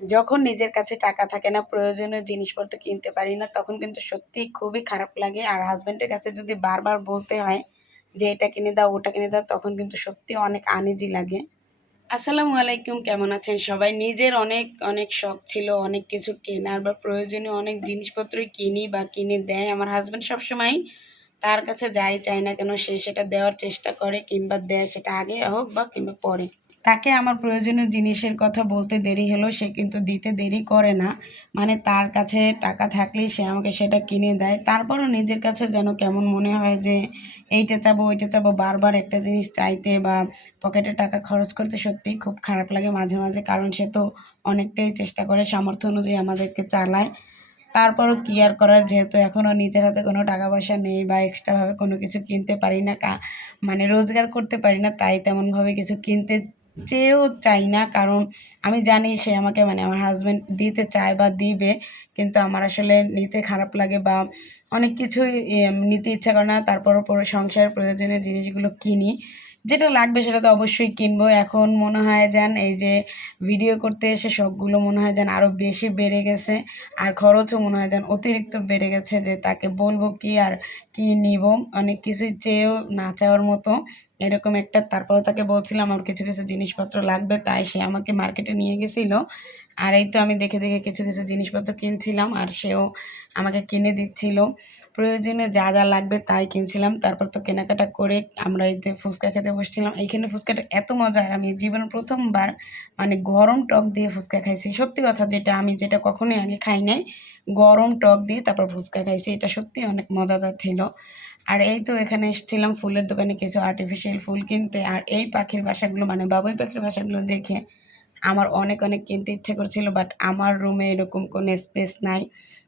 যখন নিজের কাছে টাকা থাকে না, প্রয়োজনীয় জিনিসপত্র কিনতে পারি না, তখন কিন্তু সত্যিই খুবই খারাপ লাগে। আর হাজব্যান্ডের কাছে যদি বারবার বলতে হয় যে, এটা কিনে দাও, ওটা কিনে দাও, তখন কিন্তু সত্যি অনেক আনিজি লাগে। আসসালামু আলাইকুম, কেমন আছেন সবাই? নিজের অনেক অনেক শখ ছিল, অনেক কিছু কেনার বা প্রয়োজনীয় অনেক জিনিসপত্রই কিনি বা কিনে দেয়। আমার হাজব্যান্ড সবসময় তার কাছে যাই চাই না কেন, সে সেটা দেওয়ার চেষ্টা করে, কিংবা দেয় সেটা আগে হোক বা কিংবা পরে। তাকে আমার প্রয়োজনীয় জিনিসের কথা বলতে দেরি হলো, সে কিন্তু দিতে দেরি করে না। মানে তার কাছে টাকা থাকলেই সে আমাকে সেটা কিনে দেয়। তারপরও নিজের কাছে যেন কেমন মনে হয় যে, এইটা চাবো, ওইটা চাবো, বারবার একটা জিনিস চাইতে বা পকেটে টাকা খরচ করতে সত্যিই খুব খারাপ লাগে মাঝে মাঝে, কারণ সে তো অনেকটাই চেষ্টা করে সামর্থ্য অনুযায়ী আমাদেরকে চালায়। তারপরও কি আর করার, যেহেতু এখনও নিজের হাতে কোনো টাকা পয়সা নেই বা এক্সট্রাভাবে কোনো কিছু কিনতে পারি না মানে রোজগার করতে পারি না, তাই তেমনভাবে কিছু কিনতে চেয়েও চাই না, কারণ আমি জানি সে আমাকে মানে আমার হাজব্যান্ড দিতে চায় বা দিবে, কিন্তু আমার আসলে নিতে খারাপ লাগে বা অনেক কিছুই নিতে ইচ্ছা করে না। তারপরও পরে সংসারের প্রয়োজনীয় জিনিসগুলো কিনি। যেটা লাগবে সেটা তো অবশ্যই কিনবো। এখন মনে হয় যেন এই যে ভিডিও করতে এসে শখগুলো মনে হয় যেন আরও বেশি বেড়ে গেছে আর খরচও মনে হয় যেন অতিরিক্ত বেড়ে গেছে যে তাকে বলব কি আর কি নিব। অনেক কিছুই চেয়েও না চাওয়ার মতো এরকম একটা, তারপরে তাকে বলছিলাম, আমার কিছু কিছু জিনিসপত্র লাগবে। তাই সে আমাকে মার্কেটে নিয়ে গেছিল। আর এই তো আমি দেখে দেখে কিছু কিছু জিনিসপত্র কিনছিলাম আর সেও আমাকে কিনে দিচ্ছিল। প্রয়োজনে যা যা লাগবে তাই কিনছিলাম। তারপর তো কেনাকাটা করে আমরা এই যে ফুচকা খেতে বসছিলাম। এইখানে ফুচকাটা এত মজা আর আমি জীবনের প্রথমবার মানে গরম টক দিয়ে ফুচকা খাইছি। সত্যি কথা যেটা, আমি যেটা কখনোই আগে খাই নাই। গরম টক দিয়ে তারপর ফুচকা খাইছি। এটা সত্যি অনেক মজাদার ছিল। আর এই তো এখানে এসেছিলাম ফুলের দোকানে কিছু আর্টিফিশিয়াল ফুল কিনতে। আর এই পাখির বাসাগুলো মানে বাবুই পাখির বাসাগুলো দেখে আমার অনেক অনেক কিনতে ইচ্ছে করছিল বাট আমার রুমে এরকম কোনো স্পেস নাই।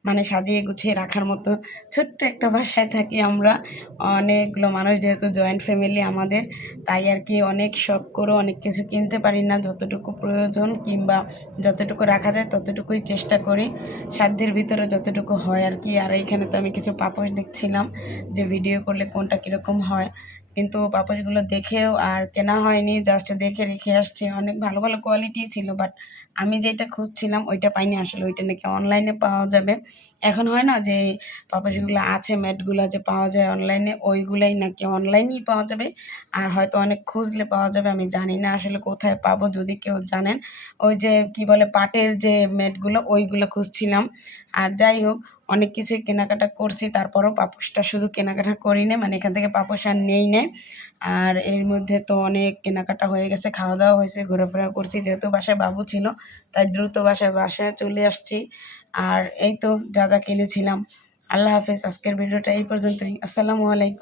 মানে সাজিয়ে গুছিয়ে রাখার মতো ছোট্ট একটা বাসায় থাকি আমরা। অনেকগুলো মানুষ যেহেতু জয়েন্ট ফ্যামিলি আমাদের, তাই আর কি অনেক শখ করে অনেক কিছু কিনতে পারি না। যতটুকু প্রয়োজন কিংবা যতটুকু রাখা যায় ততটুকুই চেষ্টা করি। সাধ্যের ভিতরে যতটুকু হয় আর কি। আর এইখানে তো আমি কিছু পাপোশ দেখছিলাম যে ভিডিও করলে কোনটা কীরকম হয়। কিন্তু পাপোশগুলো দেখেও আর কেনা হয়নি জাস্ট দেখে রেখে আসছি। অনেক ভালো ভালো কোয়ালিটি ছিল বাট আমি যেটা খুঁজছিলাম ওইটা পাইনি আসলে, ওইটা নাকি অনলাইনে পাওয়া যাবে। এখন হয় না যে পাপোশগুলো আছে ম্যাটগুলো যে পাওয়া যায় অনলাইনে ওইগুলাই নাকি অনলাইনেই পাওয়া যাবে। আর হয়তো অনেক খুঁজলে পাওয়া যাবে, আমি জানি না আসলে কোথায় পাবো যদি কেউ জানেন। ওই যে কি বলে পাটের যে ম্যাটগুলো ওইগুলো খুঁজছিলাম। আর যাই হোক অনেক কিছুই কেনাকাটা করছি, তারপরও পাপোশটা শুধু কেনাকাটা করি না মানে এখান থেকে পাপোশ আর নেই নে। আর এর মধ্যে তো অনেক কেনাকাটা হয়ে গেছে খাওয়া দাওয়া হয়েছে, ঘোরাফেরা করছি, যেহেতু বাসায় বাবু ছিল, তাই দ্রুত বাসায় বাসায় চলে আসছি। আর এই তো যা যা কিনেছিলাম। আল্লাহ হাফেজ, আজকের ভিডিওটা এই পর্যন্তই। আসসালামু আলাইকুম।